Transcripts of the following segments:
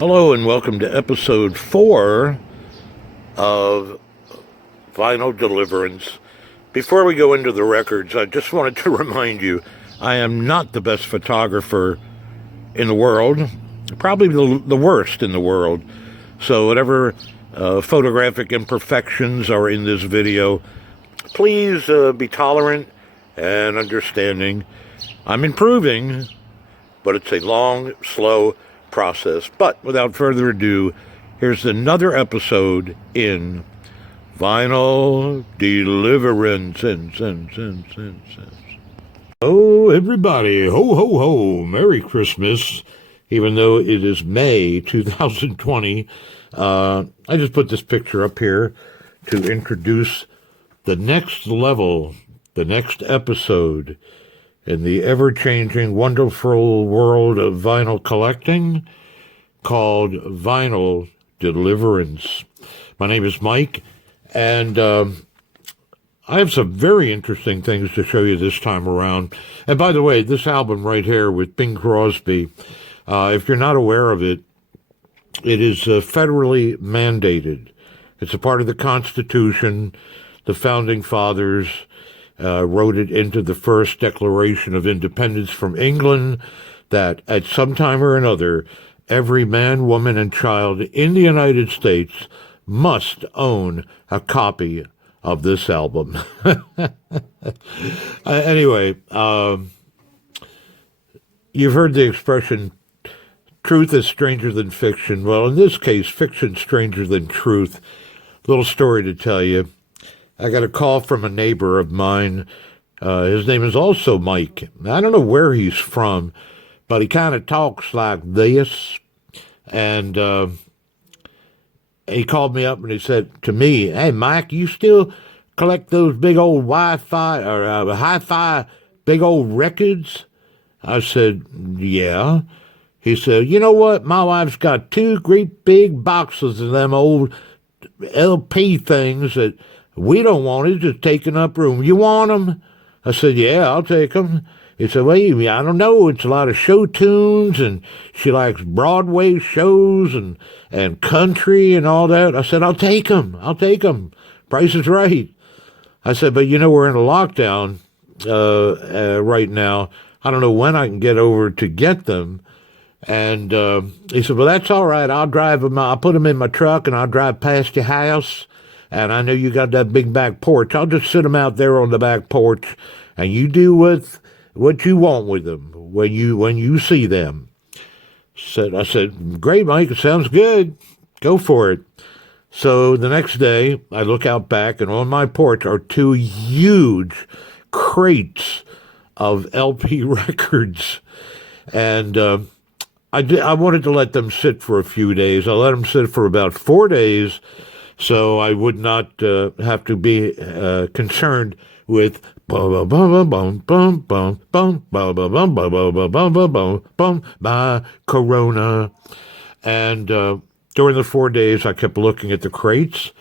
Hello and welcome to episode 4 of Vinyl Deliverance. Before we go into the records, I just wanted to remind you, I am not the best photographer in the world, probably the worst in the world. So whatever photographic imperfections are in this video, please be tolerant and understanding. I'm improving, but it's a long, slow process. But without further ado, here's another episode in Vinyl Deliverance. Oh, everybody, ho, ho, ho, Merry Christmas. Even though it is May 2020, I just put this picture up here to introduce the next level, the next episode in the ever-changing, wonderful world of vinyl collecting called Vinyl Deliverance. My name is Mike, and I have some very interesting things to show you this time around. And by the way, this album right here with Bing Crosby, if you're not aware of it, it is federally mandated. It's a part of the Constitution. The Founding Fathers wrote it into the first Declaration of Independence from England that at some time or another, every man, woman, and child in the United States must own a copy of this album. Anyway, you've heard the expression, truth is stranger than fiction. Well, in this case, fiction's stranger than truth. Little story to tell you. I got a call from a neighbor of mine. His name is also Mike. I don't know where he's from, but he kind of talks like this. And he called me up and he said to me, "Hey, Mike, you still collect those big old Wi-Fi or hi-fi big old records?" I said, "Yeah." He said, "You know what? My wife's got 2 great big boxes of them old LP things that we don't want it, just taking up room. You want them?" I said, "Yeah, I'll take them." He said, "Well, I don't know. It's a lot of show tunes, and she likes Broadway shows and country and all that." I said, I'll take them. Price is right." I said, "But we're in a lockdown right now. I don't know when I can get over to get them." And he said, "Well, that's all right. I'll drive them. I'll put them in my truck, and I'll drive past your house. And I know you got that big back porch. I'll just sit them out there on the back porch, and you do with what you want with them when you see them." I said, "Great, Mike. It sounds good. Go for it." So the next day, I look out back, and on my porch are 2 huge crates of LP records. And I wanted to let them sit for a few days. I let them sit for about 4 days, so I would not have to be concerned with my corona. And during the 4 days, I kept looking at the crates,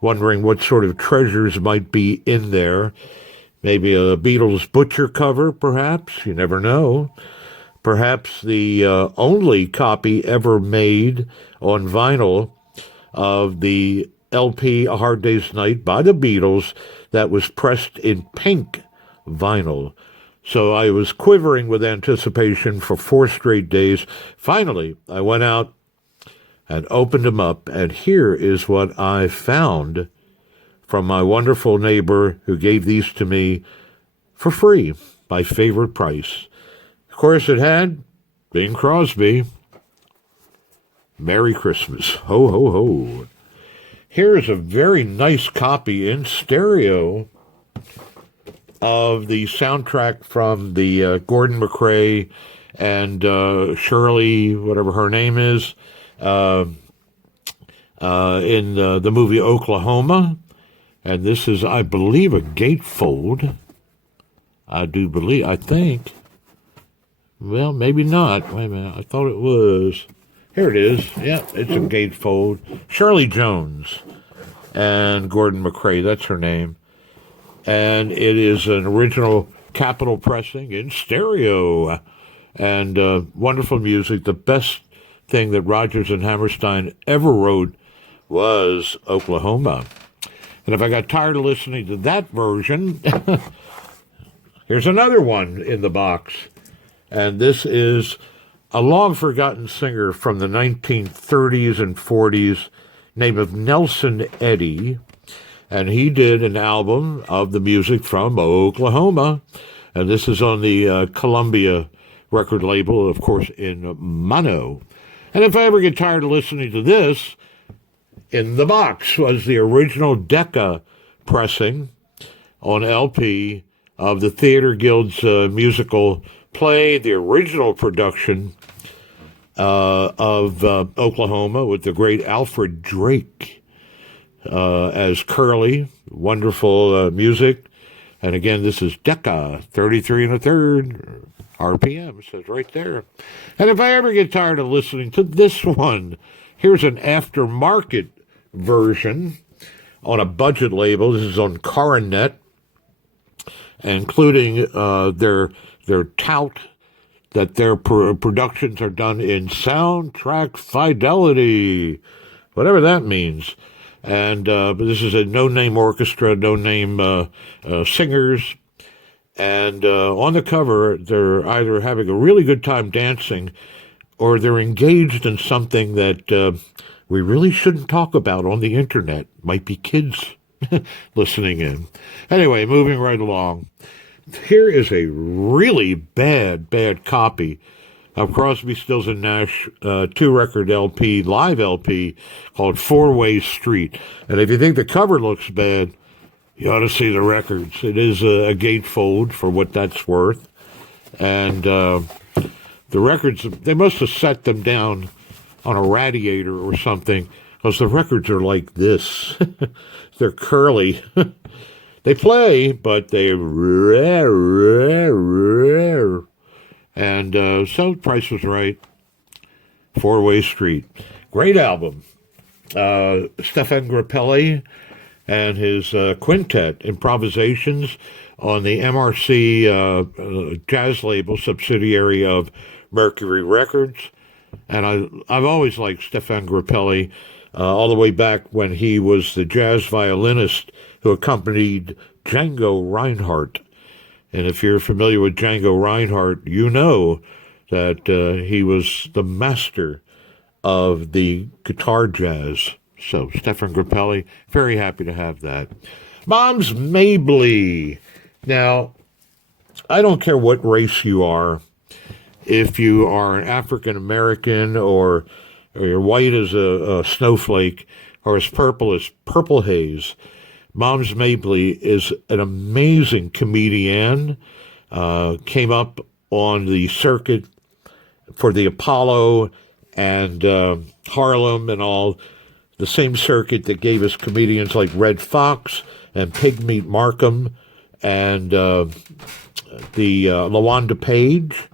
wondering what sort of treasures might be in there. Maybe a Beatles Butcher cover, perhaps. You never know. Perhaps the only copy ever made on vinyl of the LP A Hard Day's Night by the Beatles that was pressed in pink vinyl. So I was quivering with anticipation for 4 straight days. Finally, I went out and opened them up, and here is what I found from my wonderful neighbor who gave these to me for free, my favorite price. Of course, it had Bing Crosby. Merry Christmas. Ho, ho, ho. Here's a very nice copy in stereo of the soundtrack from the Gordon McRae and Shirley, whatever her name is, in the movie Oklahoma. And this is, I believe, a gatefold. I think. Well, maybe not. Wait a minute. I thought it was. Here it is. Yeah, it's a gatefold. Shirley Jones and Gordon McRae, that's her name. And it is an original Capitol pressing in stereo. And wonderful music, the best thing that Rodgers and Hammerstein ever wrote was Oklahoma. And if I got tired of listening to that version, here's another one in the box. And this is a long-forgotten singer from the 1930s and 40s named of Nelson Eddy. And he did an album of the music from Oklahoma. And this is on the Columbia record label, of course, in mono. And if I ever get tired of listening to this, in the box was the original Decca pressing on LP of the Theater Guild's musical play, the original production of Oklahoma with the great Alfred Drake as Curly. Wonderful music. And again, this is Decca, 33 1/3 RPM, says right there. And if I ever get tired of listening to this one, here's an aftermarket version on a budget label. This is on Coronet, including their tout that their productions are done in soundtrack fidelity, whatever that means. And but this is a no-name orchestra, no-name singers. And on the cover, they're either having a really good time dancing or they're engaged in something that we really shouldn't talk about on the internet. Might be kids listening in. Anyway, moving right along. Here is a really bad copy of Crosby, Stills and Nash 2-record LP, live LP, called 4-Way Street. And if you think the cover looks bad, you ought to see the records. It is a gatefold for what that's worth. And the records, they must have set them down on a radiator or something, because the records are like this. They're curly. They play, but they rare. And so Price was right. 4-Way Street. Great album. Stefan Grappelli and his quintet improvisations on the MRC jazz label, subsidiary of Mercury Records. And I've always liked Stefan Grappelli all the way back when he was the jazz violinist who accompanied Django Reinhardt. And if you're familiar with Django Reinhardt, you know that he was the master of the guitar jazz. So Stefan Grappelli, very happy to have that. Moms Mabley. Now, I don't care what race you are. If you are an African American or you're white as a snowflake or as purple haze, Moms Mabley is an amazing comedian. Came up on the circuit for the Apollo and Harlem and all, the same circuit that gave us comedians like Red Fox and Pigmeat Markham and the LaWanda Page,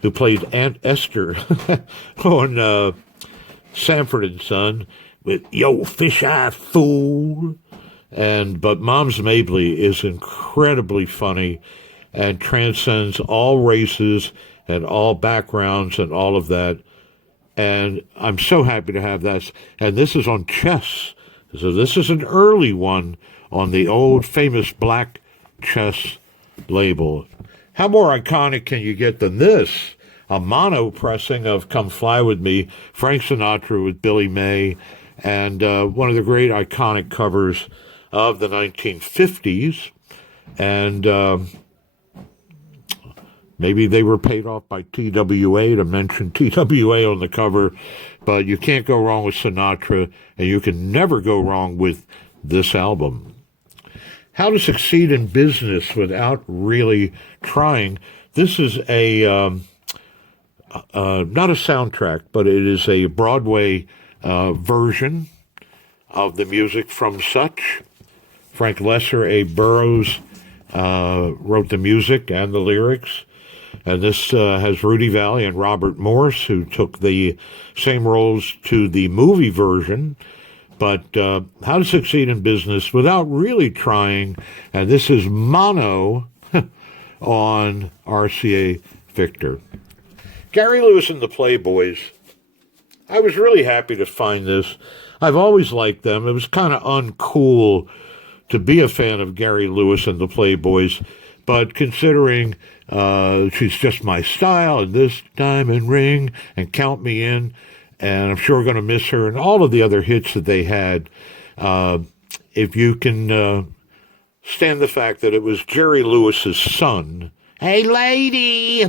who played Aunt Esther on Sanford and Son with "Yo, fish-eye fool." But Moms Mabley is incredibly funny and transcends all races and all backgrounds and all of that. And I'm so happy to have that. And this is on Chess. So this is an early one on the old famous Black Chess label. How more iconic can you get than this? A mono pressing of Come Fly With Me, Frank Sinatra with Billy May, and one of the great iconic covers of the 1950s. And maybe they were paid off by TWA to mention TWA on the cover, but you can't go wrong with Sinatra, and you can never go wrong with this album. How to Succeed in Business Without Really Trying. This is a not a soundtrack, but it is a Broadway version of the music from Such. Frank Lesser, Abe Burrows wrote the music and the lyrics. And this has Rudy Valley and Robert Morse, who took the same roles to the movie version. But How to Succeed in Business Without Really Trying. And this is mono on RCA Victor. Gary Lewis and the Playboys I was really happy to find this. I've always liked them. It was kind of uncool to be a fan of Gary Lewis and the Playboys, but considering she's just my style, and this diamond ring, and count me in, and I'm sure we're going to miss her, and all of the other hits that they had, if you can stand the fact that it was Jerry Lewis's son. Hey, lady!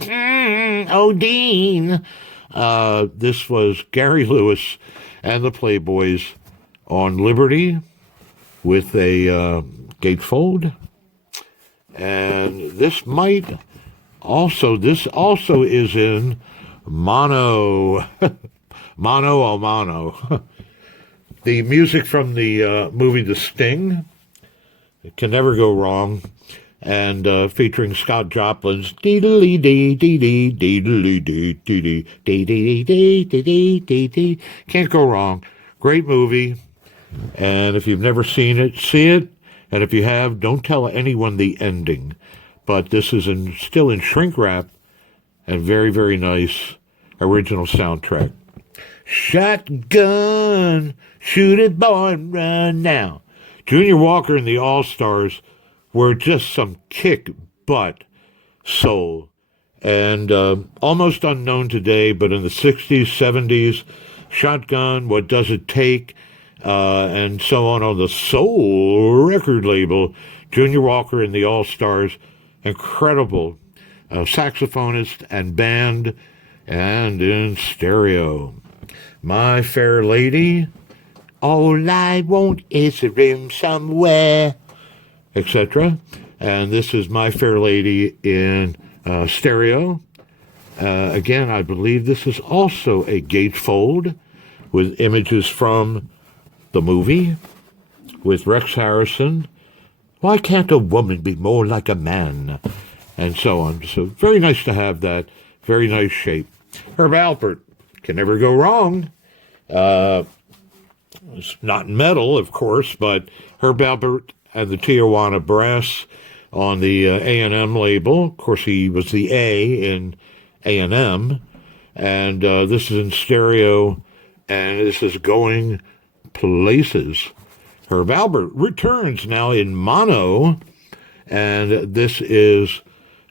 Oh, Dean! This was Gary Lewis and the Playboys on Liberty with a gatefold. And this also is in mono. Mono a mono. The music from the movie The Sting. It can never go wrong. And featuring Scott Joplin's dee-dee dee dee dee dee dee dee dee dee dee dee dee dee dee. Can't go wrong. Great movie. And if you've never seen it, see it. And if you have, don't tell anyone the ending. But this is still in shrink wrap and very, very nice original soundtrack. Shotgun, shoot it, boy, and run now. Junior Walker and the All-Stars were just some kick-butt soul. And almost unknown today, but in the 60s, 70s, Shotgun, What Does It Take, and so on the Soul record label, Junior Walker and the All-Stars, incredible saxophonist and band, and in stereo. My Fair Lady, all I want is a room somewhere, etc. And this is My Fair Lady in stereo. Again, I believe this is also a gatefold with images from the movie with Rex Harrison. Why can't a woman be more like a man? And so on. So very nice to have that. Very nice shape. Herb Alpert, can never go wrong. It's not metal, of course, but Herb Alpert and the Tijuana Brass on the A&M label. Of course, he was the A in A&M. And this is in stereo, and this is Going Places. Herb Alpert returns now in mono, and this is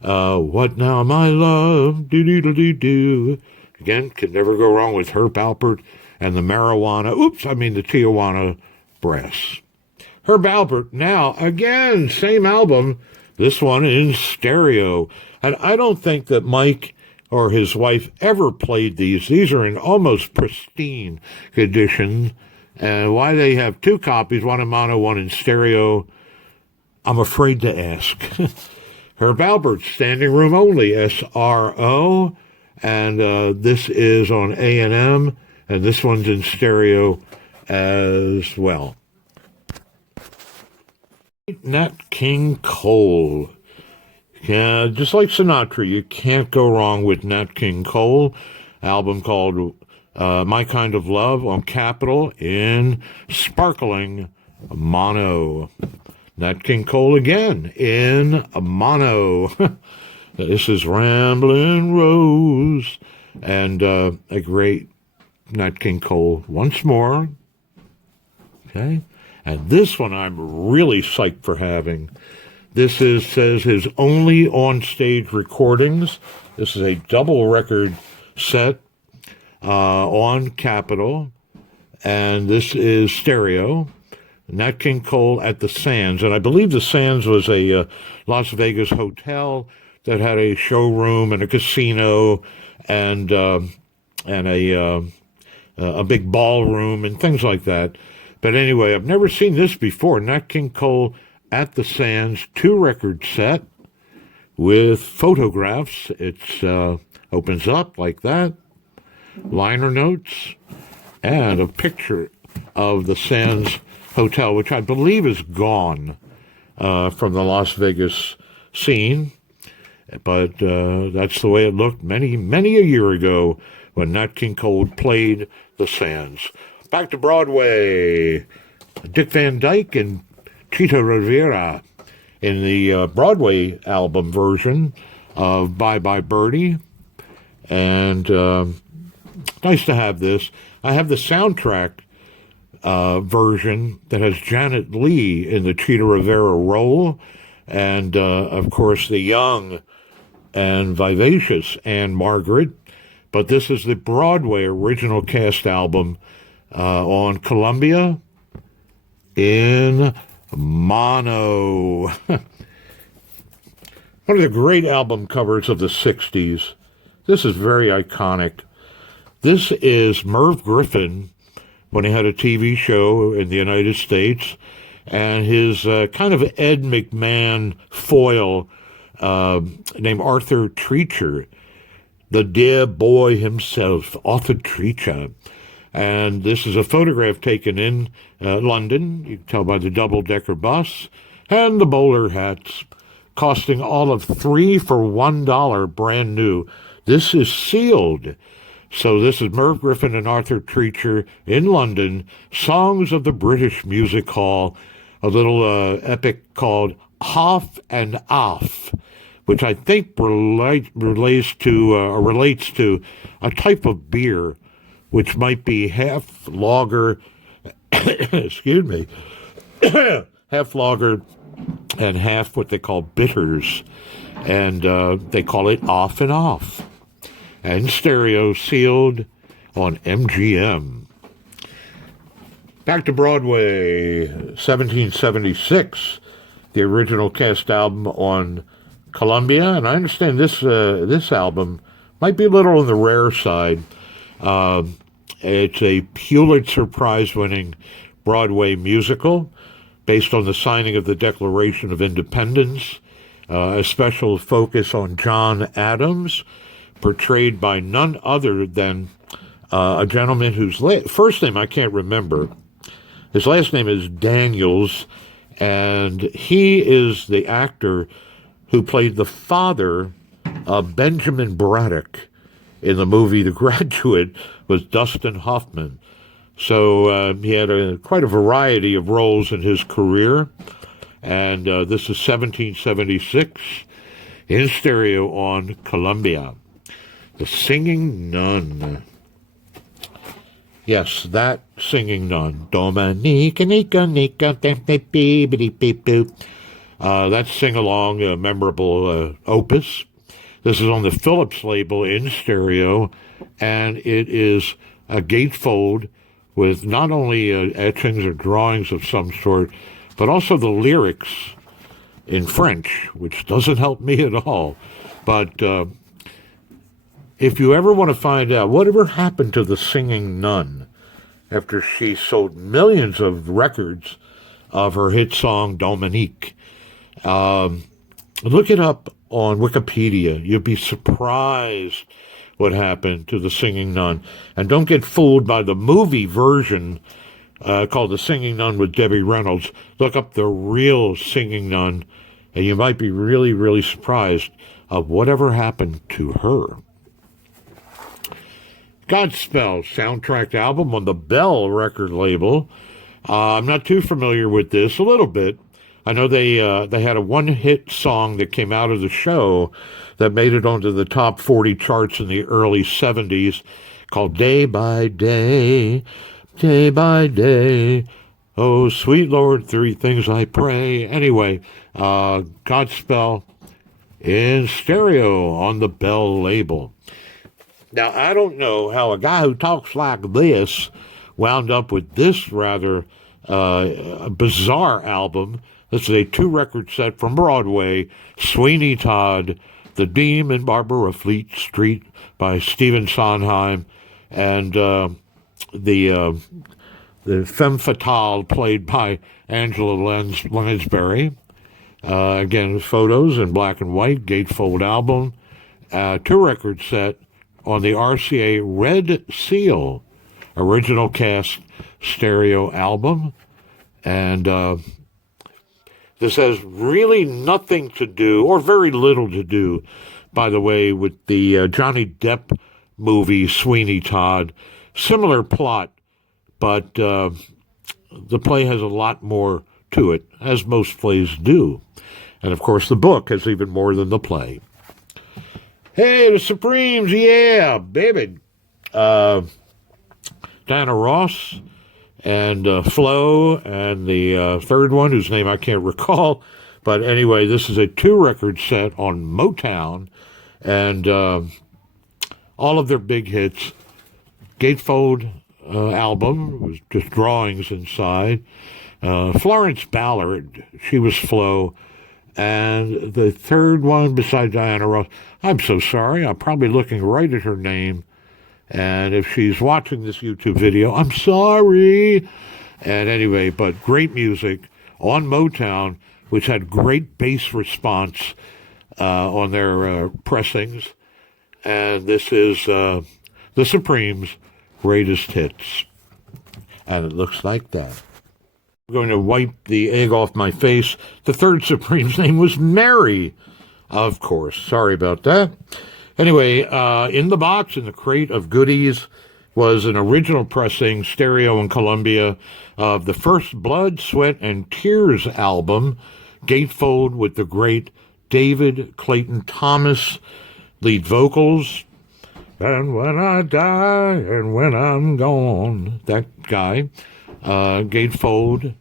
What Now, My Love, do-do-do-do-do. Again, can never go wrong with Herb Alpert and the the Tijuana Brass. Herb Alpert, now, again, same album, this one in stereo. And I don't think that Mike or his wife ever played these. These are in almost pristine condition. And why they have two copies, one in mono, one in stereo, I'm afraid to ask. Herb Alpert, standing room only, SRO. And this is on A&M, and this one's in stereo as well. Nat King Cole. Yeah, just like Sinatra, you can't go wrong with Nat King Cole. Album called My Kind of Love on Capitol in sparkling mono. Nat King Cole again in mono. This is Ramblin' Rose, and a great Nat King Cole once more. Okay, and this one I'm really psyched for having. This says his only on-stage recordings. This is a double record set on Capitol, and this is stereo. Nat King Cole at the Sands, and I believe the Sands was a Las Vegas hotel that had a showroom and a casino and a big ballroom and things like that. But anyway, I've never seen this before. Nat King Cole at the Sands, 2-record set with photographs. It opens up like that, liner notes, and a picture of the Sands Hotel, which I believe is gone from the Las Vegas scene. But that's the way it looked many a year ago when Nat King Cole played the Sands. Back to Broadway. Dick Van Dyke and Tito Rivera in the Broadway album version of Bye Bye Birdie. And nice to have this. I have the soundtrack version that has Janet Leigh in the Cheetah Rivera role, and of course the young and vivacious Anne Margaret. But this is the Broadway original cast album on Columbia in mono. One of the great album covers of the 60s. This is very iconic. This is Merv Griffin when he had a TV show in the United States, and his kind of Ed McMahon foil named Arthur Treacher, the dear boy himself, Arthur Treacher. And this is a photograph taken in London. You can tell by the double-decker bus and the bowler hats, costing all of $3 for $1, brand new. This is sealed. So this is Merv Griffin and Arthur Treacher in London, Songs of the British Music Hall, a little epic called Half and Off, which I think relates to a type of beer, which might be half lager, excuse me, half lager and half what they call bitters, and they call it Off and Off. And stereo, sealed on MGM. Back to Broadway, 1776, the original cast album on Columbia, and I understand this album might be a little on the rare side. It's a Pulitzer Prize-winning Broadway musical based on the signing of the Declaration of Independence, a special focus on John Adams, portrayed by none other than a gentleman whose first name I can't remember. His last name is Daniels, and he is the actor who played the father of Benjamin Braddock in the movie The Graduate with Dustin Hoffman. So he had quite a variety of roles in his career, and this is 1776 in stereo on Columbia. The Singing Nun. Yes, that Singing Nun. Dominica, Nika, Nika, beep, beep, boop. That's sing-along, a memorable opus. This is on the Phillips label in stereo, and it is a gatefold with not only etchings or drawings of some sort, but also the lyrics in French, which doesn't help me at all. But if you ever want to find out whatever happened to the Singing Nun after she sold millions of records of her hit song Dominique, look it up on Wikipedia. You'll be surprised what happened to the Singing Nun. And don't get fooled by the movie version called The Singing Nun with Debbie Reynolds. Look up the real Singing Nun, and you might be really, really surprised of whatever happened to her. Godspell soundtrack album on the Bell record label. I'm not too familiar with this, a little bit. I know they had a one-hit song that came out of the show that made it onto the top 40 charts in the early 70s called Day by Day, Day by Day. Oh, sweet Lord, three things I pray. Anyway, Godspell in stereo on the Bell label. Now, I don't know how a guy who talks like this wound up with this rather bizarre album. This is a 2-record set from Broadway, Sweeney Todd, The Dame and Barbara Fleet Street by Stephen Sondheim, and the femme fatale played by Angela Lansbury. Again, photos in black and white, gatefold album, 2-record set on the RCA Red Seal original cast stereo album. And this has really nothing to do, or very little to do, by the way, with the Johnny Depp movie Sweeney Todd. Similar plot, but the play has a lot more to it, as most plays do. And, of course, the book has even more than the play. Hey, the Supremes, yeah, baby. Diana Ross and Flo, and the third one, whose name I can't recall. But anyway, this is a 2-record set on Motown, and all of their big hits. Gatefold album was just drawings inside. Florence Ballard, she was Flo. And the third one, besides Diana Ross, I'm so sorry, I'm probably looking right at her name. And if she's watching this YouTube video, I'm sorry. And anyway, but great music on Motown, which had great bass response on their pressings. And this is the Supremes' greatest hits. And it looks like that. I'm going to wipe the egg off my face. The third Supreme's name was Mary, of course. Sorry about that. Anyway, in the box, in the crate of goodies, was an original pressing, stereo and Columbia, of the first Blood, Sweat, and Tears album, Gatefold, with the great David Clayton Thomas lead vocals. And when I die and when I'm gone, that guy. Gatefold,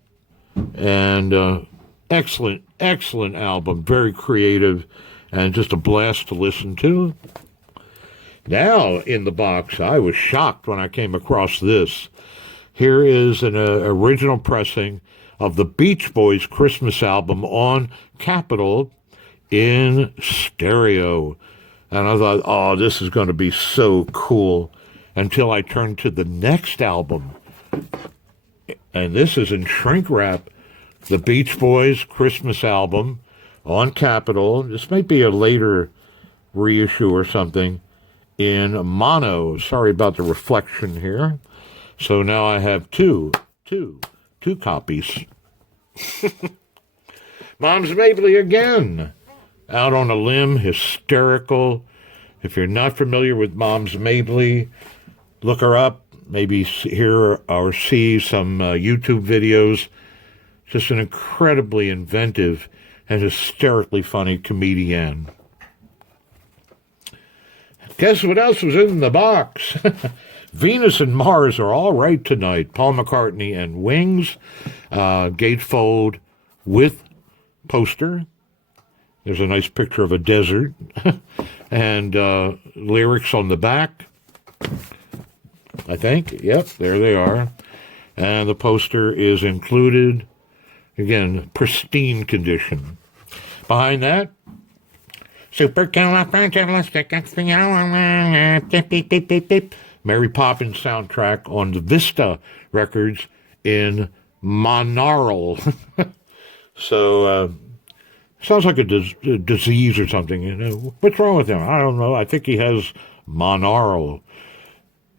and excellent album, very creative, and just a blast to listen to. Now, in the box, I was shocked when I came across this. Here is an original pressing of the Beach Boys' Christmas album on Capitol in stereo. And I thought, oh, this is going to be so cool, until I turned to the next album. And this is in shrink wrap, the Beach Boys Christmas album on Capitol. This might be a later reissue or something, in mono. Sorry about the reflection here. So now I have two copies. Moms Mabley again, out on a limb, hysterical. If you're not familiar with Moms Mabley, look her up. Maybe hear or see some YouTube videos. Just an incredibly inventive and hysterically funny comedian. Guess what else was in the box? Venus and Mars Are All Right Tonight. Paul McCartney and Wings. Gatefold with poster. There's a nice picture of a desert. And lyrics on the back, I think. Yep, there they are. And the poster is included. Again, pristine condition. Behind that, Mary Poppins soundtrack on the Vista Records in monaural. So, sounds like a disease or something. You know, what's wrong with him? I don't know. I think he has monaural.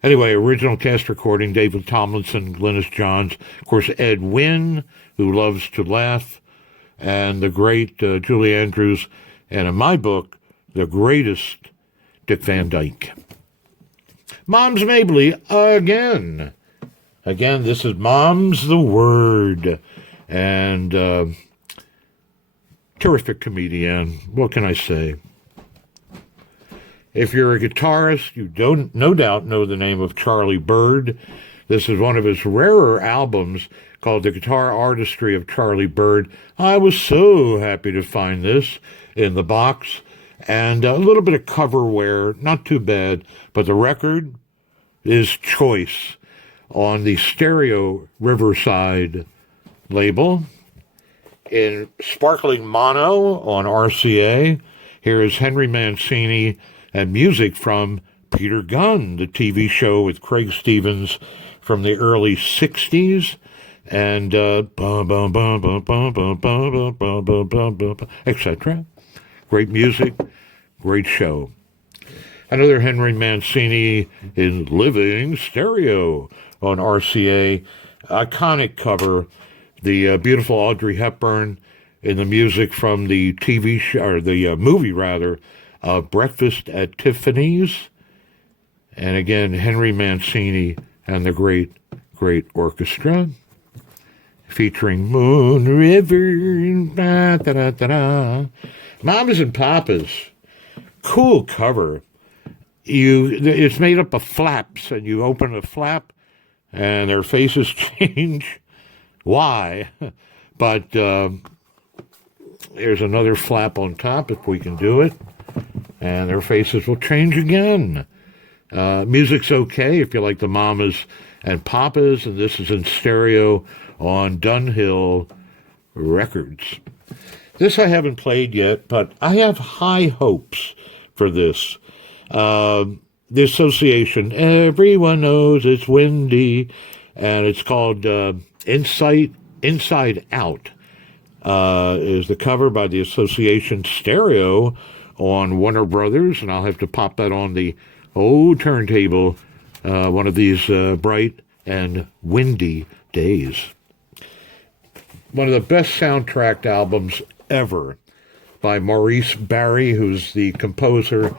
Anyway, original cast recording, David Tomlinson, Glynis Johns, of course, Ed Wynn, who loves to laugh, and the great Julie Andrews, and in my book, the greatest Dick Van Dyke. Moms Mabley again. Again, this is Mom's the Word, and terrific comedian. What can I say? If you're a guitarist, you don't, no doubt, know the name of Charlie Bird. This is one of his rarer albums called The Guitar Artistry of Charlie Bird. I was so happy to find this in the box. And a little bit of cover wear, not too bad, but the record is choice on the Stereo Riverside label. In sparkling mono on RCA, here is Henry Mancini and music from Peter Gunn, the TV show with Craig Stevens from the early 60s, and etc. Great music, great show. Another Henry Mancini in Living Stereo on RCA. Iconic cover, the beautiful Audrey Hepburn in the music from the TV show, or the movie rather, Breakfast at Tiffany's. And again, Henry Mancini and the great orchestra, featuring Moon River. Da, da, da, da, da. Mamas and Papas, cool cover. It's made up of flaps, and you open a flap, and their faces change. Why? But there's another flap on top if we can do it, and their faces will change again. Music's okay if you like the Mamas and Papas, and this is in stereo on Dunhill Records. This I haven't played yet, but I have high hopes for this. The association, everyone knows it's windy, and it's called Inside Out, is the cover by the association stereo on Warner Brothers, and I'll have to pop that on the old turntable one of these bright and windy days. One of the best soundtracked albums ever by Maurice Barry, who's the composer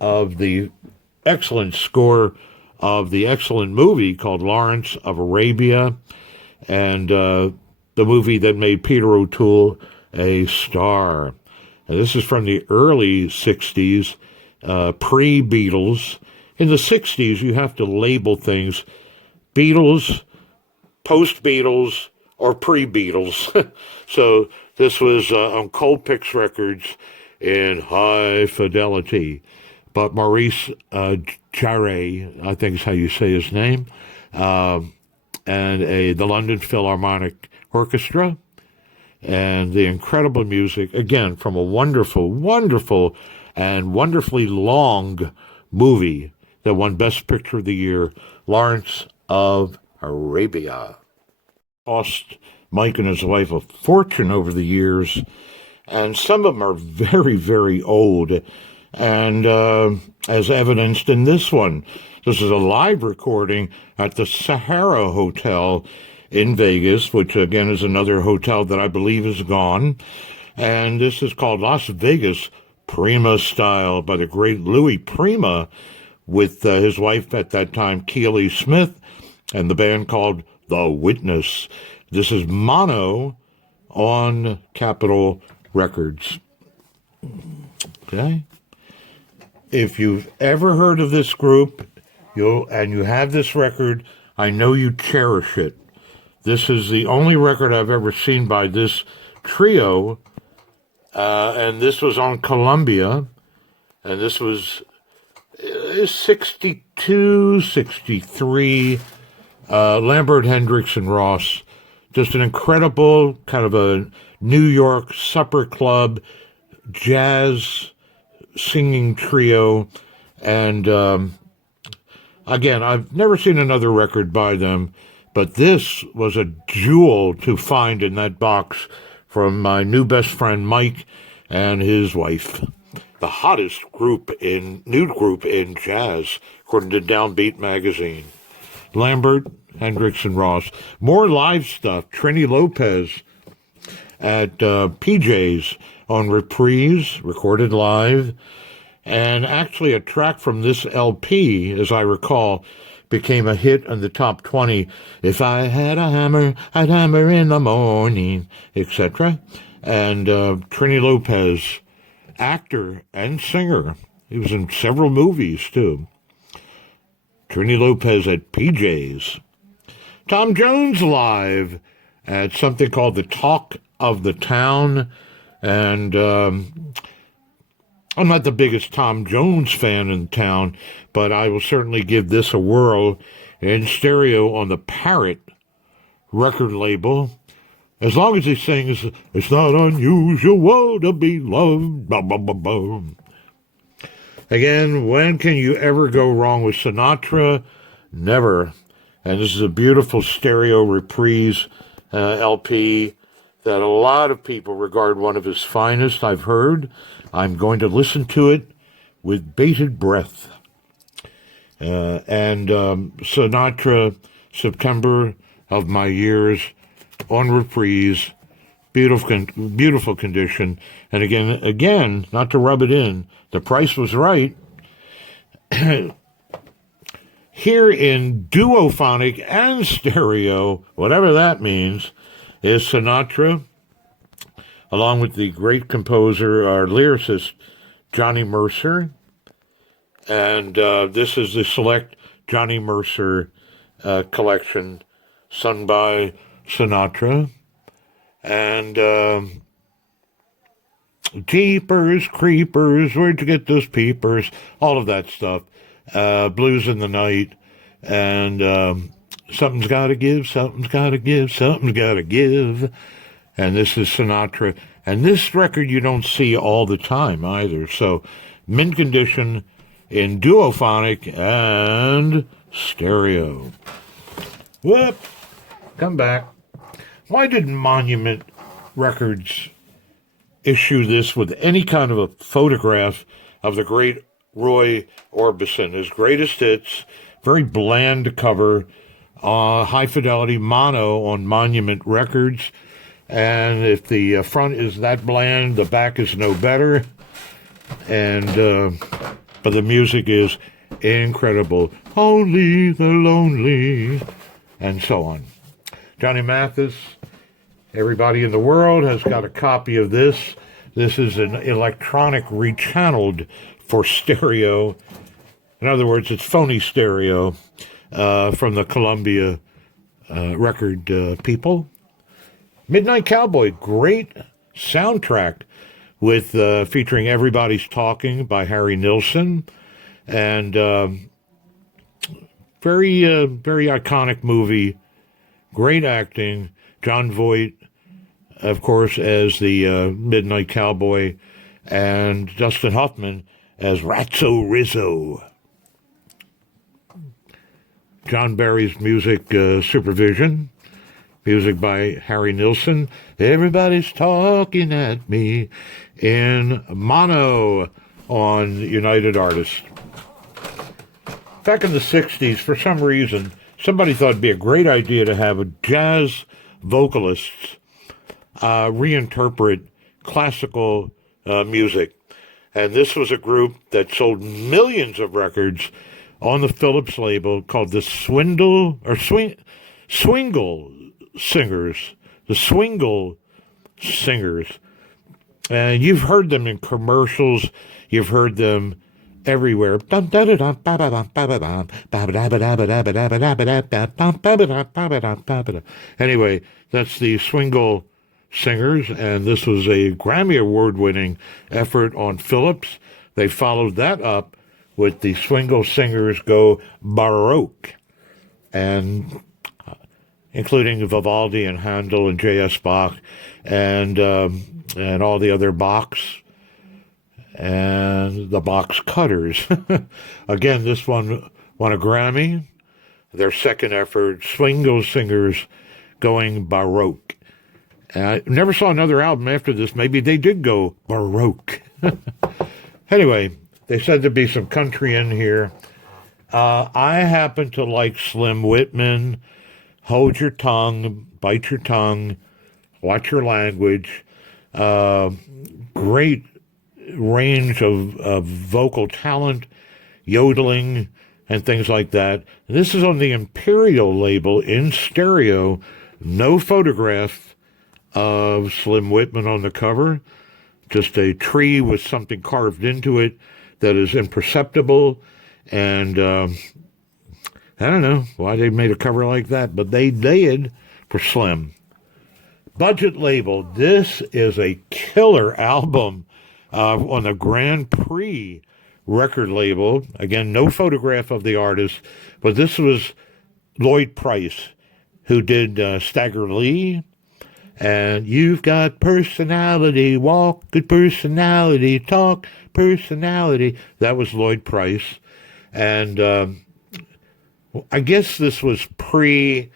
of the excellent score of the excellent movie called Lawrence of Arabia, and the movie that made Peter O'Toole a star. And this is from the early 60s, pre-Beatles. In the 60s, you have to label things Beatles, post-Beatles, or pre-Beatles. So this was on Cold Picks Records in high fidelity. But Maurice Jarre, I think is how you say his name, and the London Philharmonic Orchestra, and the incredible music, again, from a wonderful, wonderful, and wonderfully long movie that won Best Picture of the Year, Lawrence of Arabia. Cost Mike and his wife a fortune over the years, and some of them are very, very old, and as evidenced in this one. This is a live recording at the Sahara Hotel in Vegas, which again is another hotel that I believe is gone. And this is called Las Vegas Prima Style by the great Louis Prima, with his wife at that time, Keely Smith, and the band called The Witness. This is mono on Capitol Records. Okay? If you've ever heard of this group, you have this record, I know you cherish it. This is the only record I've ever seen by this trio, and this was on Columbia, and this was 62, 63, Lambert, Hendricks, and Ross. Just an incredible kind of a New York supper club jazz singing trio, and again, I've never seen another record by them, but this was a jewel to find in that box from my new best friend Mike and his wife. The hottest nude group in jazz, according to Downbeat magazine. Lambert, Hendricks, and Ross. More live stuff. Trini Lopez at PJ's on Reprise, recorded live. And actually a track from this LP, as I recall, became a hit in the top 20. If I had a hammer, I'd hammer in the morning, etc. And Trini Lopez, actor and singer. He was in several movies, too. Trini Lopez at PJ's. Tom Jones live at something called the Talk of the Town. And I'm not the biggest Tom Jones fan in town, but I will certainly give this a whirl in stereo on the Parrot record label. As long as he sings, it's not unusual to be loved, blah, blah, blah, blah. Again, when can you ever go wrong with Sinatra? Never. And this is a beautiful stereo reprise LP that a lot of people regard one of his finest, I've heard. I'm going to listen to it with bated breath. Sinatra, September of My Years, on reprise, beautiful condition. And again, not to rub it in, the price was right. Here in duophonic and stereo, whatever that means, is Sinatra, along with the great composer, our lyricist, Johnny Mercer. And this is the select Johnny Mercer collection sung by Sinatra. And Jeepers, Creepers, where'd you get those peepers? All of that stuff. Blues in the Night. And Something's Gotta Give, Something's Gotta Give, Something's Gotta Give. And this is Sinatra. And this record you don't see all the time either. So, mint condition in duophonic and stereo. Whoop! Come back. Why did Monument Records issue this with any kind of a photograph of the great Roy Orbison? His greatest hits, very bland cover, high fidelity mono on Monument Records. And if the front is that bland, the back is no better. And but the music is incredible. Only the lonely, and so on. Johnny Mathis, everybody in the world has got a copy of this. This is an electronic rechanneled for stereo. In other words, it's phony stereo from the Columbia record people. Midnight Cowboy, great soundtrack with featuring Everybody's Talking by Harry Nilsson, and very iconic movie, great acting. John Voight, of course, as the Midnight Cowboy, and Dustin Hoffman as Ratso Rizzo. John Barry's music supervision. Music by Harry Nilsson. Everybody's talking at me in mono on United Artists. Back in the 60s, for some reason, somebody thought it'd be a great idea to have a jazz vocalists reinterpret classical music. And this was a group that sold millions of records on the Philips label called the Swingle Singers, the Swingle Singers. And you've heard them in commercials, you've heard them everywhere. Anyway, that's the Swingle Singers, and this was a Grammy Award-winning effort on Philips. They followed that up with the Swingle Singers Go Baroque, and including Vivaldi and Handel and J.S. Bach and all the other Bachs and the Box Cutters. Again, this one won a Grammy. Their second effort, Swingle Singers Going Baroque. And I never saw another album after this. Maybe they did go Baroque. Anyway, they said there'd be some country in here. I happen to like Slim Whitman. Hold your tongue, bite your tongue, watch your language. Great range of vocal talent, yodeling, and things like that. This is on the Imperial label in stereo. No photograph of Slim Whitman on the cover. Just a tree with something carved into it that is imperceptible. And I don't know why they made a cover like that, but they did for Slim. Budget label. This is a killer album on the Grand Prix record label. Again, no photograph of the artist, but this was Lloyd Price, who did Stagger Lee, and You've Got Personality, Walk Good Personality, Talk Personality. That was Lloyd Price. And I guess this was pre-fame,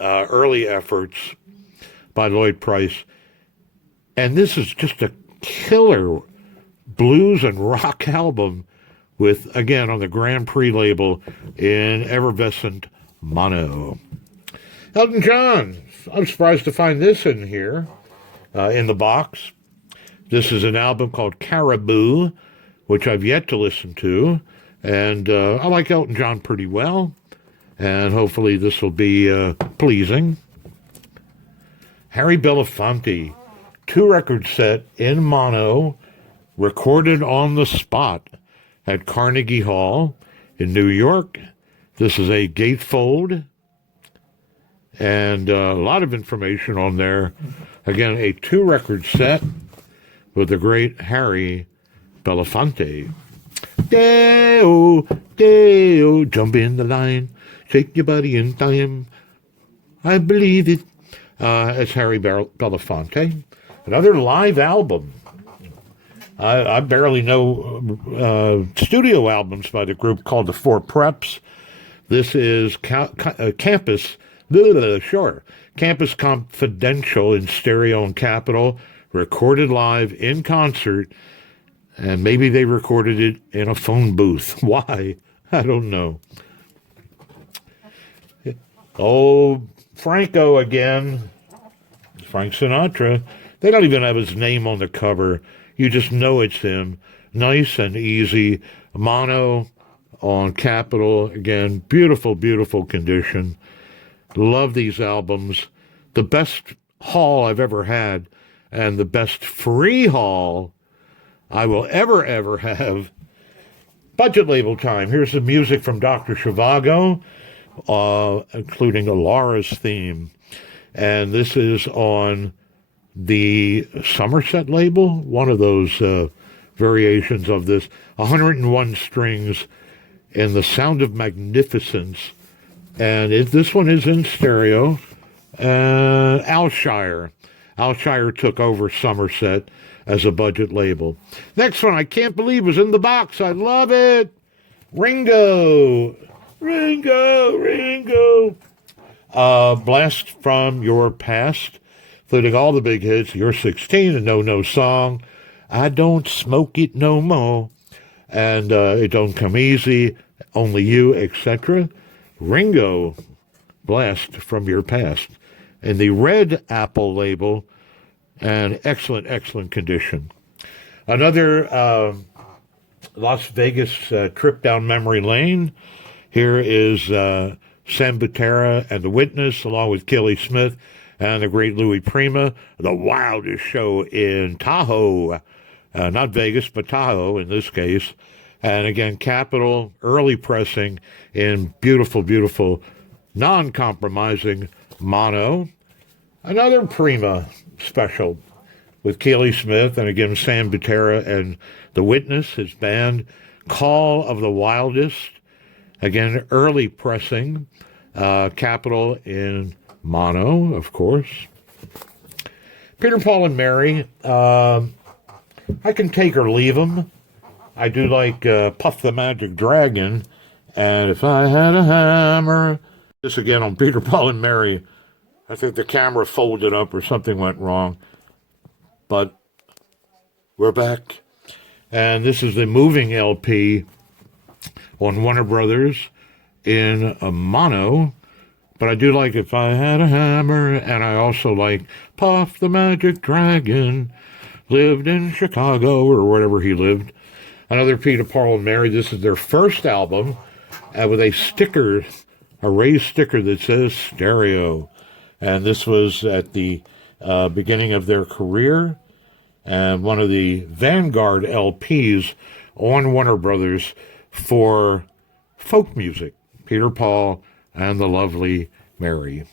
early efforts by Lloyd Price. And this is just a killer blues and rock album with, again, on the Grand Prix label in effervescent mono. Elton John. I'm surprised to find this in here, in the box. This is an album called Caribou, which I've yet to listen to. And I like Elton John pretty well. And hopefully this will be pleasing. Harry Belafonte, 2-record set in mono, recorded on the spot at Carnegie Hall in New York. This is a gatefold, and a lot of information on there. Again, a 2-record set with the great Harry Belafonte. Deo, Deo, jump in the line, shake your body in time. I believe it. It's Harry Belafonte. Another live album. I barely know studio albums by the group called the Four Preps. This is Campus Confidential in stereo and Capitol, recorded live in concert, and maybe they recorded it in a phone booth. Why? I don't know. Oh, Franco again. Frank Sinatra. They don't even have his name on the cover. You just know it's him. Nice and easy. Mono on Capitol. Again, beautiful, beautiful condition. Love these albums. The best haul I've ever had, and the best free haul I will ever have. Budget label time. Here's the music from Dr. Zhivago, including Laura's theme. And this is on the Somerset label, one of those variations of this. 101 strings in the Sound of Magnificence. And this one is in stereo. Alshire. Alshire took over Somerset as a budget label. Next one, I can't believe was in the box. I love it. Ringo. Blast from Your Past, including all the big hits. You're 16, and No Song. I Don't Smoke It No More. And It Don't Come Easy. Only You, etc. Ringo, Blast from Your Past. And the Red Apple label, and excellent condition. Another Las Vegas trip down memory lane. Here is Sam Butera and The Witness, along with Kelly Smith and the great Louis Prima. The wildest show in Tahoe. Not Vegas, but Tahoe in this case. And again, Capitol, early pressing in beautiful, non-compromising mono. Another Prima special with Kelly Smith and again Sam Butera and The Witness, his band. Call of the Wildest. Again, early pressing. Capitol in mono, of course. Peter, Paul, and Mary. I can take or leave them. I do like Puff the Magic Dragon. And If I Had a Hammer. This again on Peter, Paul, and Mary. I think the camera folded up or something went wrong. But we're back. And this is the moving LP on Warner Brothers in a mono. But I do like If I Had a Hammer. And I also like Puff the Magic Dragon. Lived in Chicago or wherever he lived. Another Peter, Paul, and Mary. This is their first album with a sticker, a raised sticker that says stereo. And this was at the beginning of their career. And one of the Vanguard LPs on Warner Brothers for folk music. Peter, Paul, and the lovely Mary.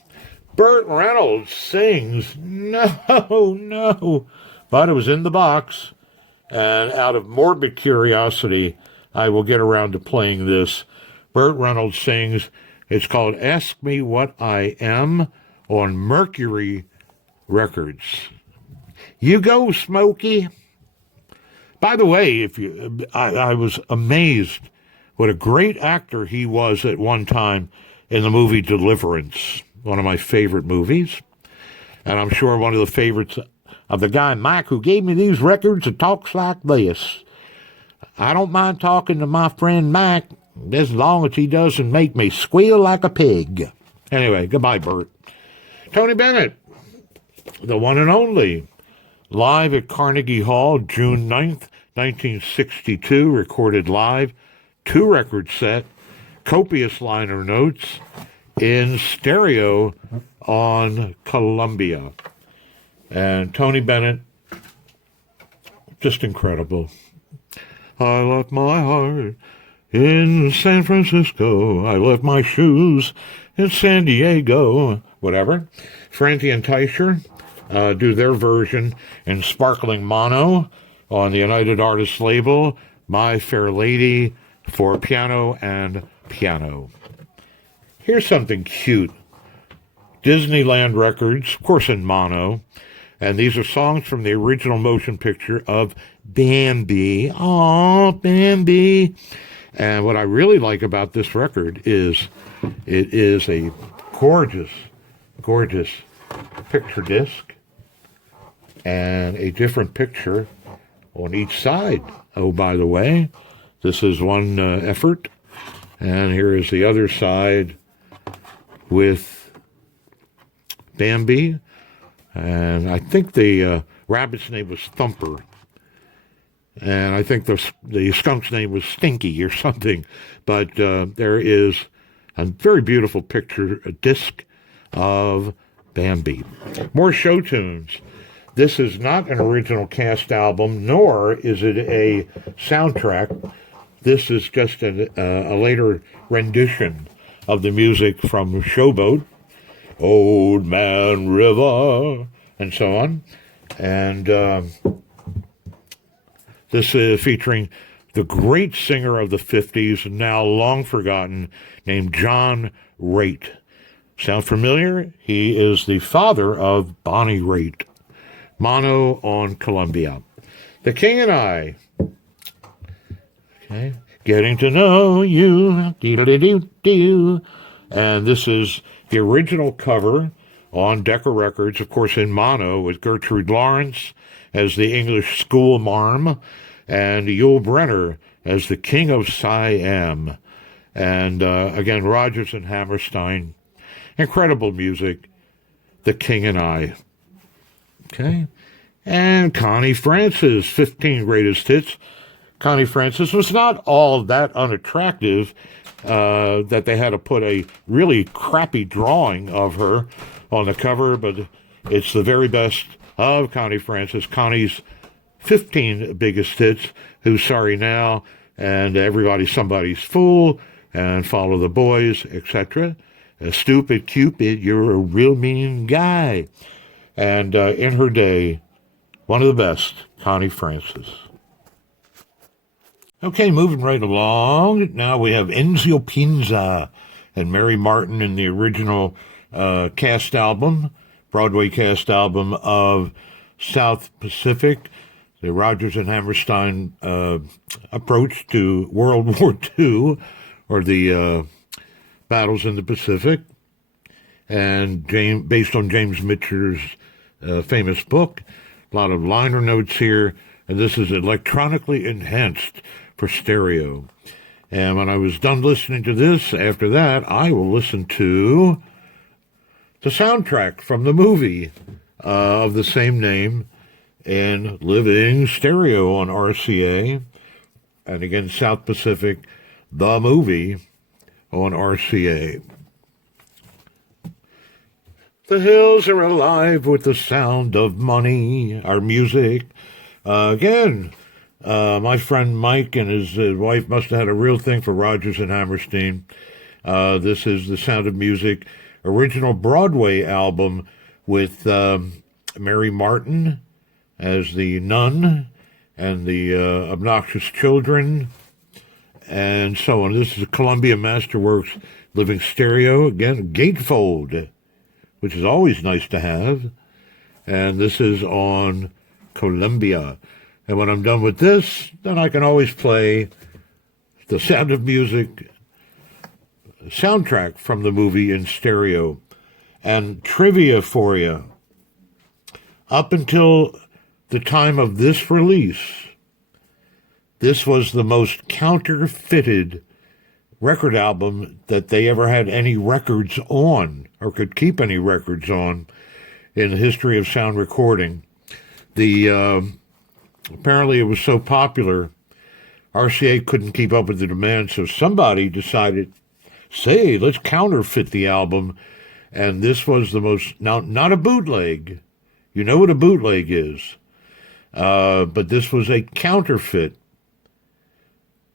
Burt Reynolds sings No. But it was in the box. And out of morbid curiosity, I will get around to playing this. Burt Reynolds sings. It's called Ask Me What I Am on Mercury Records. You go, Smokey. By the way, I was amazed what a great actor he was at one time in the movie Deliverance, one of my favorite movies. And I'm sure one of the favorites of the guy, Mike, who gave me these records that talks like this. I don't mind talking to my friend Mike as long as he doesn't make me squeal like a pig. Anyway, goodbye, Bert. Tony Bennett, the one and only, live at Carnegie Hall, June 9th, 1962, recorded live, 2-record set, copious liner notes, in stereo on Columbia. And Tony Bennett, just incredible. I left my heart in San Francisco. I left my shoes in San Diego. Whatever. Franti and Teicher do their version in sparkling mono on the United Artists label, My Fair Lady, for piano and piano. Here's something cute. Disneyland Records, of course in mono, and these are songs from the original motion picture of Bambi. Aw, Bambi. And what I really like about this record is it is a gorgeous, gorgeous picture disc and a different picture on each side. Oh, by the way, this is one effort, and here is the other side with Bambi, and I think the rabbit's name was Thumper, and I think the skunk's name was Stinky or something, but there is a very beautiful picture, a disc of Bambi. More show tunes. This is not an original cast album, nor is it a soundtrack. This is just a later rendition of the music from Showboat, Old Man River, and so on. And this is featuring the great singer of the 50s, now long forgotten, named John Raitt. Sound familiar? He is the father of Bonnie Raitt. Mono on Columbia. The King and I. Okay. Getting to know you. Dee-dee-dee-dee. And this is the original cover on Decca Records, of course in mono, with Gertrude Lawrence as the English school marm and Yul Brynner as the King of Siam. And again, Rodgers and Hammerstein. Incredible music. The King and I. Okay. And Connie Francis, 15 greatest hits. Connie Francis was not all that unattractive that they had to put a really crappy drawing of her on the cover, but it's the very best of Connie Francis. Connie's 15 biggest hits, Who's Sorry Now, and Everybody's Somebody's Fool, and Follow the Boys, etc. Stupid Cupid, You're a Real Mean Guy. And in her day, one of the best, Connie Francis. Okay, moving right along. Now we have Enzio Pinza and Mary Martin in the original cast album, Broadway cast album of South Pacific, the Rodgers and Hammerstein approach to World War II, or the battles in the Pacific, and based on James Mitchell's famous book. A lot of liner notes here, and this is electronically enhanced for stereo. And when I was done listening to this, after that, I will listen to the soundtrack from the movie of the same name in living stereo on RCA. And again, South Pacific, the movie on RCA. The hills are alive with the sound of money, our music. Again, my friend Mike and his wife must have had a real thing for Rodgers and Hammerstein. This is The Sound of Music, original Broadway album with Mary Martin as the nun and the obnoxious children and so on. This is Columbia Masterworks Living Stereo. Again, gatefold, which is always nice to have. And this is on Columbia. And when I'm done with this, then I can always play The Sound of Music soundtrack from the movie in stereo. And trivia for you. Up until the time of this release, this was the most counterfeited record album that they ever had any records on, or could keep any records on, in the history of sound recording. Apparently it was so popular, RCA couldn't keep up with the demand, so somebody decided, say, let's counterfeit the album, and this was the most, now, not a bootleg, you know what a bootleg is, but this was a counterfeit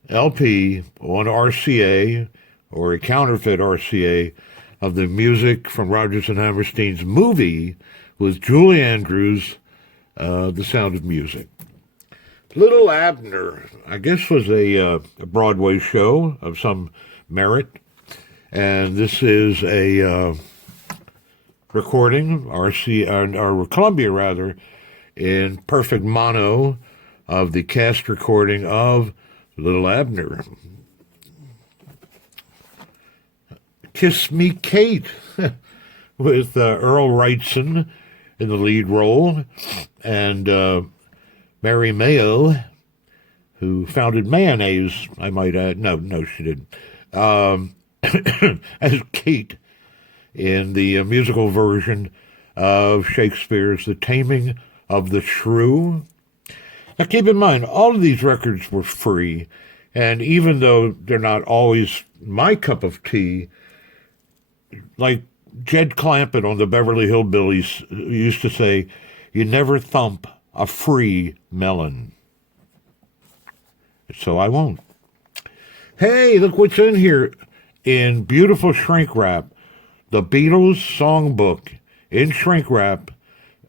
LP on RCA, or a counterfeit RCA, of the music from Rodgers and Hammerstein's movie with Julie Andrews, The Sound of Music. Little Abner, I guess, was a Broadway show of some merit, and this is a recording, or Columbia rather, in perfect mono of the cast recording of Little Abner. Kiss Me Kate, with Earl Wrightson in the lead role, and Mary Mayo, who founded mayonnaise, I might add. No, she didn't. As Kate in the musical version of Shakespeare's The Taming of the Shrew. Now keep in mind, all of these records were free, and even though they're not always my cup of tea, like Jed Clampett on the Beverly Hillbillies used to say, you never thump a free melon. So I won't. Hey, look what's in here in beautiful shrink wrap. The Beatles songbook in shrink wrap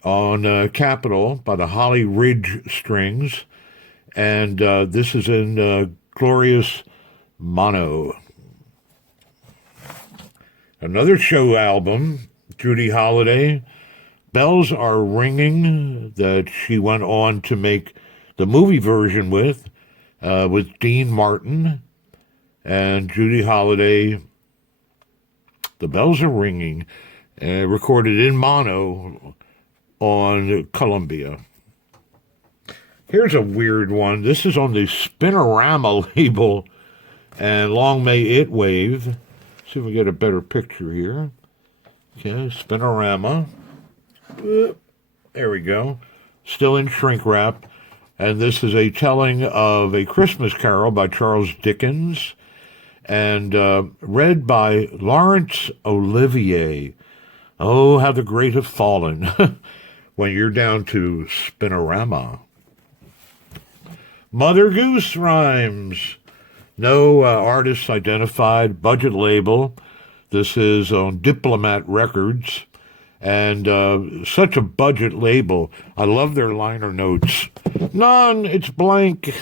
on Capitol by the Holly Ridge Strings. And this is in glorious mono. Another show album, Judy Holliday, Bells Are Ringing, that she went on to make the movie version with Dean Martin and Judy Holliday. The Bells Are Ringing, recorded in mono on Columbia. Here's a weird one. This is on the Spinorama label, and Long May It Wave. See if we get a better picture here. Okay, Spinorama. There we go. Still in shrink wrap. And this is a telling of A Christmas Carol by Charles Dickens, and read by Laurence Olivier. Oh, how the great have fallen when you're down to Spinorama. Mother Goose Rhymes. No artists identified, budget label. This is on Diplomat Records, and such a budget label. I love their liner notes. None, it's blank.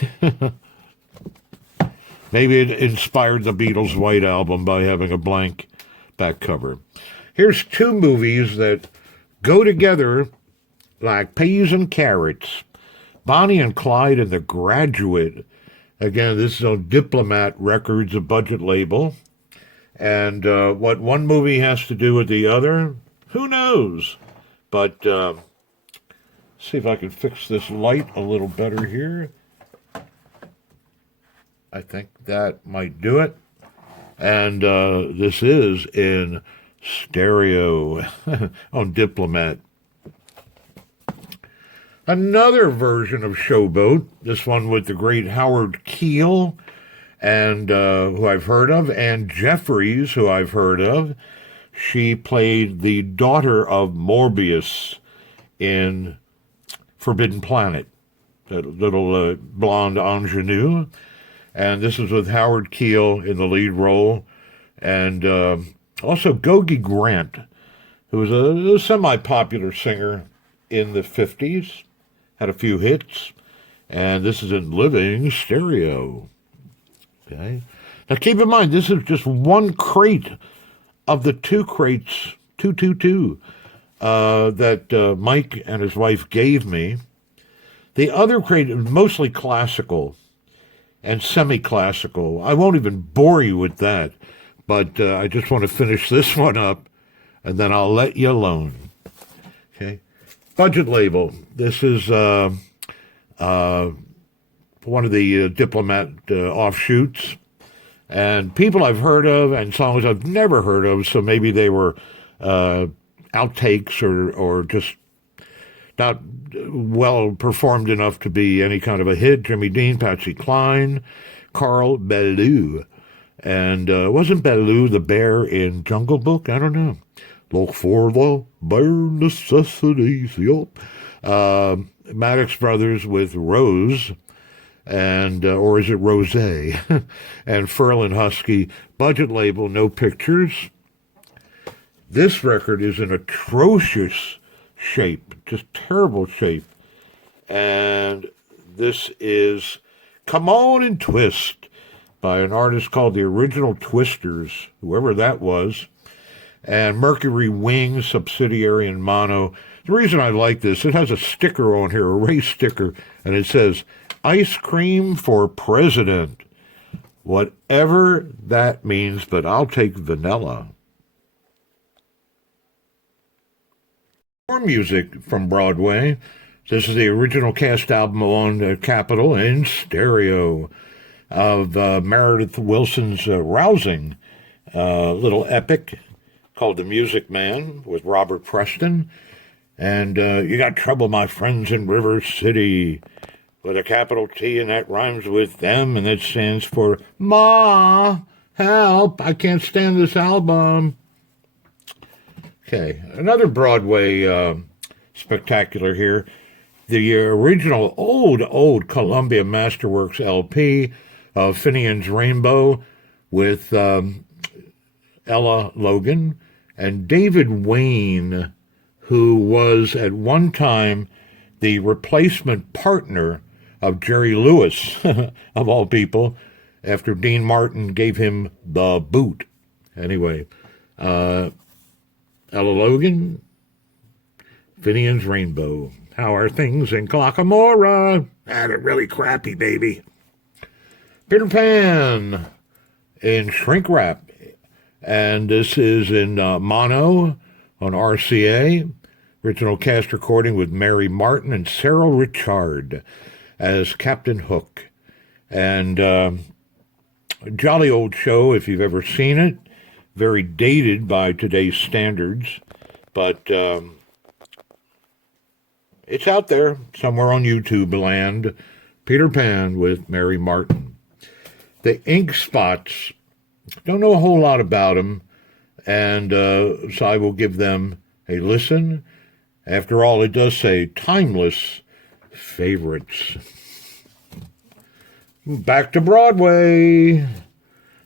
Maybe it inspired the Beatles' White Album by having a blank back cover. Here's two movies that go together like peas and carrots. Bonnie and Clyde and The Graduate. Again, this is on Diplomat Records, a budget label. And what one movie has to do with the other, who knows? But see if I can fix this light a little better here. I think that might do it. And this is in stereo on Diplomat. Another version of Showboat, this one with the great Howard Keel, and who I've heard of, and Jeffries, who I've heard of. She played the daughter of Morbius in Forbidden Planet, that little blonde ingenue. And this is with Howard Keel in the lead role, and also Gogi Grant, who was a semi-popular singer in the 50s, had a few hits, and this is in living stereo. Okay. Now keep in mind, this is just one crate of the two crates, 222, that Mike and his wife gave me. The other crate is mostly classical and semi-classical. I won't even bore you with that, but I just want to finish this one up, and then I'll let you alone. Okay. Budget label. This is one of the Diplomat offshoots, and people I've heard of and songs I've never heard of, so maybe they were outtakes or just not well performed enough to be any kind of a hit. Jimmy Dean, Patsy Cline, Carl Bellew. And wasn't Bellew the bear in Jungle Book? I don't know. Look for the bare necessities. Yup. Maddox Brothers with Rose. and or is it Rosé? And Ferlin Husky, budget label, no pictures. This record is in atrocious shape, just terrible shape. And this is Come On and Twist by an artist called the Original Twisters, whoever that was, and Mercury Wing, subsidiary in mono. The reason I like this, it has a sticker on here, a race sticker, and it says, Ice Cream for President. Whatever that means, but I'll take vanilla. More music from Broadway. This is the original cast album on Capitol in stereo of Meredith Wilson's rousing little epic called The Music Man with Robert Preston. And you got Trouble, My Friends in River City with a capital T, and that rhymes with them, and that stands for Ma, help, I can't stand this album. Okay, another Broadway spectacular here. The original old Columbia Masterworks LP of Finian's Rainbow with Ella Logan and David Wayne, who was at one time the replacement partner of Jerry Lewis, of all people, after Dean Martin gave him the boot. Anyway, Ella Logan, Finian's Rainbow. How are things in Glockamora? They're really crappy, baby. Peter Pan in shrink wrap. And this is in mono on RCA. Original cast recording with Mary Martin and Sarah Richard as Captain Hook. And a jolly old show if you've ever seen it. Very dated by today's standards. But it's out there somewhere on YouTube land. Peter Pan with Mary Martin. The Ink Spots. Don't know a whole lot about them. And so I will give them a listen. After all, it does say timeless favorites. Back to Broadway.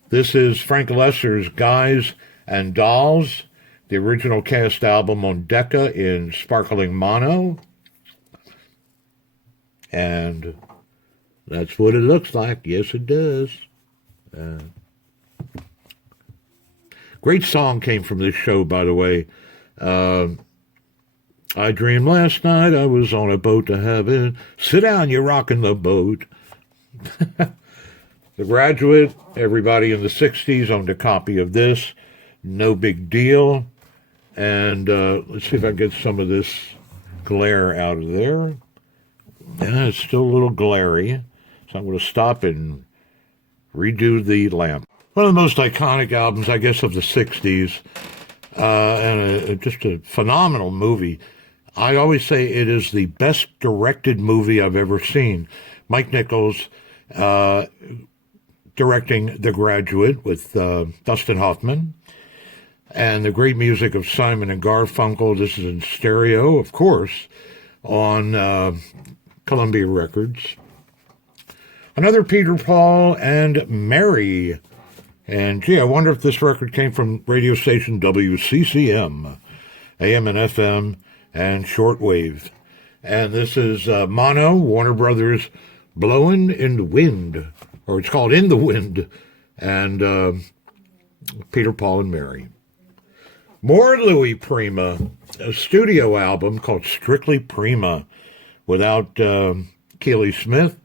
This is Frank Lesser's Guys and Dolls, the original cast album on Decca in sparkling mono. And that's what it looks like. Yes, it does. Great song came from this show, by the way. I dreamed last night I was on a boat to heaven. Sit down, you're rocking the boat. The Graduate, everybody in the 60s owned a copy of this. No big deal. And let's see if I can get some of this glare out of there. Yeah, it's still a little glary. So I'm going to stop and redo the lamp. One of the most iconic albums, I guess, of the 60s. And just a phenomenal movie. I always say it is the best directed movie I've ever seen. Mike Nichols directing The Graduate with Dustin Hoffman. And the great music of Simon and Garfunkel. This is in stereo, of course, on Columbia Records. Another Peter, Paul, and Mary. And, gee, I wonder if this record came from radio station WCCM, AM and FM, and shortwave. And this is mono, Warner Brothers, Blowin' in the Wind, or it's called In the Wind, and Peter, Paul, and Mary. More Louis Prima, a studio album called Strictly Prima, without Keely Smith.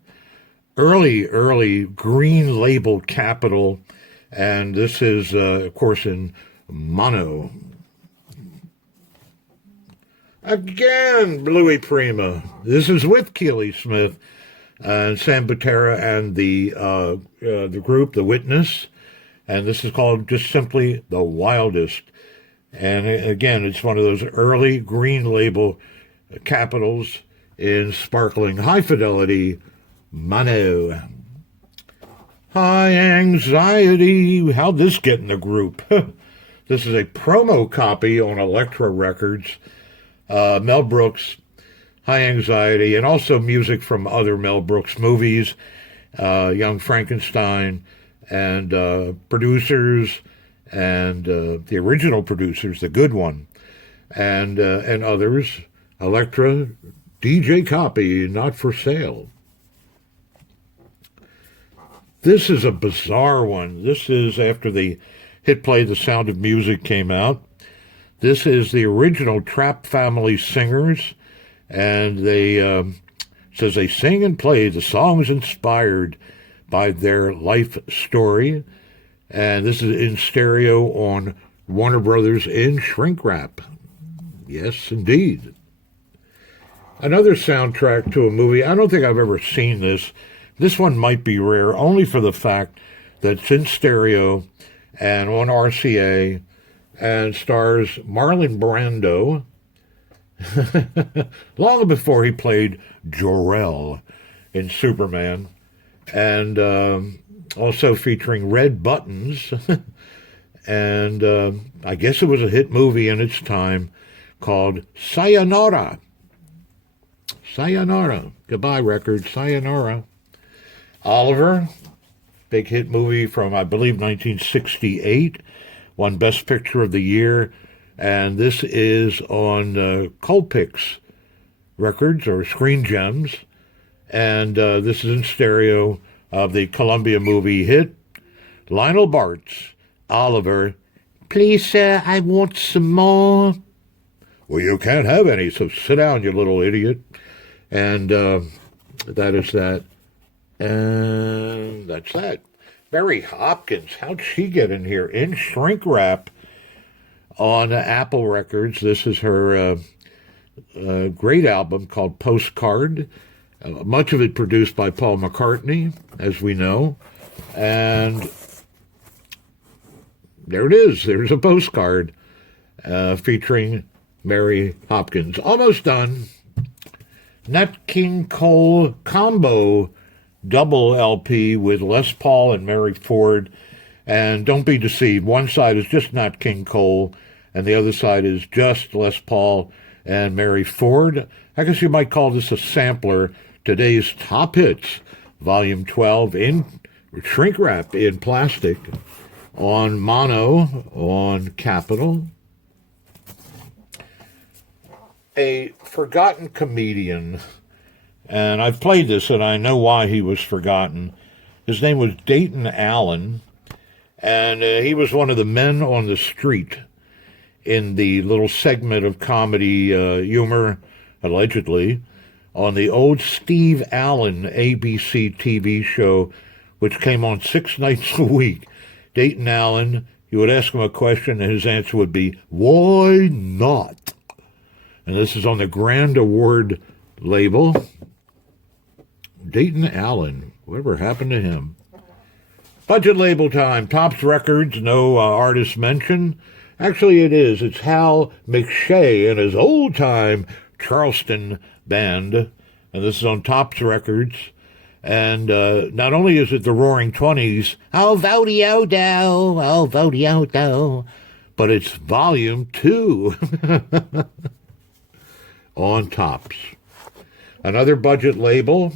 Early green label Capitol, and this is, of course, in mono. Again, Louis Prima. This is with Keely Smith and Sam Butera and the group, The Witness, and this is called just simply The Wildest. And again, it's one of those early green label Capitals in sparkling high fidelity mono. High Anxiety. How'd this get in the group? This is a promo copy on Elektra Records. Mel Brooks, High Anxiety, and also music from other Mel Brooks movies. Young Frankenstein, and producers, and the original producers, the good one, and others. Elektra, DJ Copy, Not for Sale. This is a bizarre one. This is after the hit play The Sound of Music came out. This is the original Trapp Family singers, and they says they sing and play the songs inspired by their life story, and this is in stereo on Warner Brothers in shrink wrap. Yes, indeed. Another soundtrack to a movie. I don't think I've ever seen this. This one might be rare, only for the fact that it's in stereo and on RCA, and stars Marlon Brando, long before he played Jor-El in Superman, and also featuring Red Buttons, and I guess it was a hit movie in its time called Sayonara. Sayonara. Goodbye, record. Sayonara. Oliver, big hit movie from, I believe, 1968, won Best Picture of the Year, and this is on Colpix Records, or Screen Gems, and this is in stereo of the Columbia movie hit, Lionel Bart's Oliver. Please, sir, I want some more. Well, you can't have any, so sit down, you little idiot. And that is that. And that's that. Mary Hopkins, how'd she get in here? In shrink wrap on Apple Records. This is her great album called Postcard. Much of it produced by Paul McCartney, as we know. And there it is. There's a postcard featuring Mary Hopkins. Almost done. Nat King Cole combo double LP with Les Paul and Mary Ford. And don't be deceived. One side is just Nat King Cole, and the other side is just Les Paul and Mary Ford. I guess you might call this a sampler. Today's Top Hits, Volume 12, in shrink wrap in plastic, on mono, on Capitol. A forgotten comedian, and I've played this and I know why he was forgotten. His name was Dayton Allen, and he was one of the men on the street in the little segment of comedy humor, allegedly, on the old Steve Allen ABC TV show, which came on 6 nights a week. Dayton Allen, you would ask him a question and his answer would be, "Why not?" And this is on the Grand Award label. Dayton Allen, whatever happened to him? Budget label time. Tops Records, no artist mention. Actually, it is. It's Hal McShay and his old-time Charleston band. And this is on Tops Records. And not only is it the Roaring Twenties, oh, Vodio-do, oh, Vodio-do, but it's Volume 2. On Tops. Another budget label.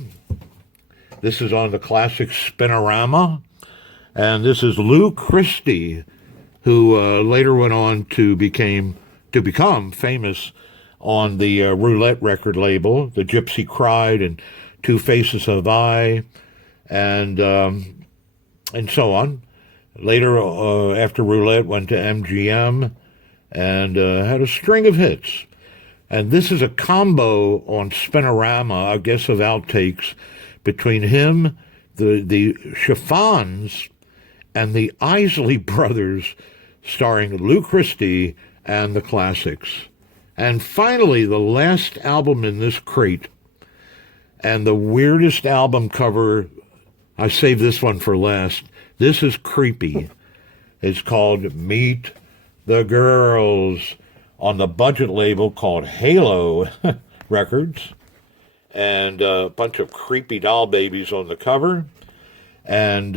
This is on the classic Spinorama. And this is Lou Christie, who later went on to become famous on the Roulette record label, The Gypsy Cried and Two Faces of I, and so on. Later, after Roulette, went to MGM and had a string of hits. And this is a combo on Spinorama, I guess, of outtakes between him, the Chiffons, and the Isley Brothers, starring Lou Christie and the Classics. And finally, the last album in this crate, and the weirdest album cover, I saved this one for last. This is creepy. It's called Meet the Girls, on the budget label called Halo Records, and a bunch of creepy doll babies on the cover, and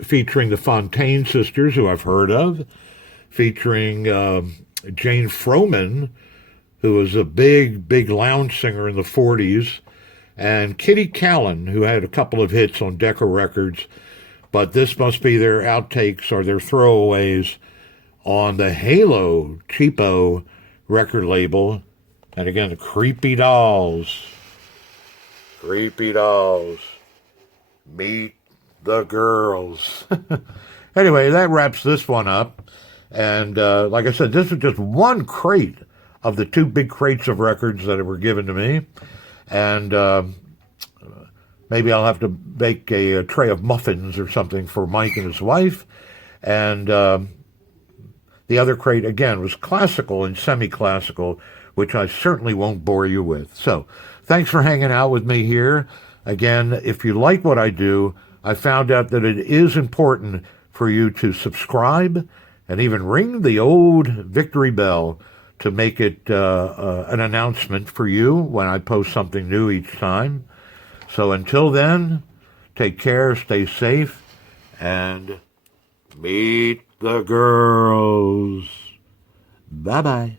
featuring the Fontaine sisters, who I've heard of, featuring Jane Froman, who was a big lounge singer in the 40s, and Kitty Callan, who had a couple of hits on Decca Records, but this must be their outtakes or their throwaways on the Halo Cheapo record label. And again, the Creepy Dolls. Creepy Dolls. Meet the Girls. Anyway, that wraps this one up. And like I said, this is just one crate of the two big crates of records that were given to me. And maybe I'll have to bake a tray of muffins or something for Mike and his wife. And the other crate, again, was classical and semi-classical, which I certainly won't bore you with. So thanks for hanging out with me here. Again, if you like what I do, I found out that it is important for you to subscribe and even ring the old victory bell to make it an announcement for you when I post something new each time. So until then, take care, stay safe, and meet the girls. Bye-bye.